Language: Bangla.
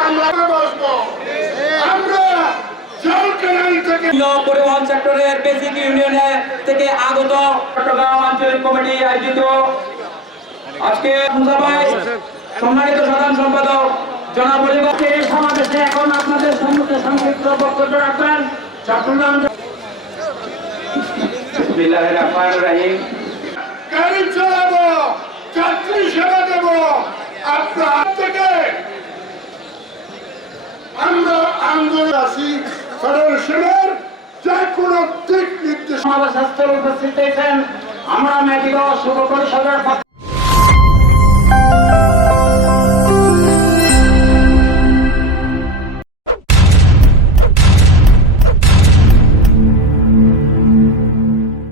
মামলা বসবো। আমরা পরিবহন সেক্টরের বেসিক ইউনিয়নে থেকে আগত চট্টগ্রাম আঞ্চলিক কমিটি আয়োজিত আজকে সভায় সম্মানিত সাধারণ সম্পাদক জনাব এই সমাবেশে এখন আপনাদের সম্মুখে সংক্ষিপ্ত বক্তব্য রাখবেন চট্টগ্রাম গাড়ি চালাবো, যাত্রী সেবা দেব। আপনার থেকে আমরা আন্দোলন আছি ফেডারেশনের যে কোনো দিক নির্দেশ সমাবেশ উপস্থিত হয়েছেন আমরা মেডিকেল শুভ পরিষদের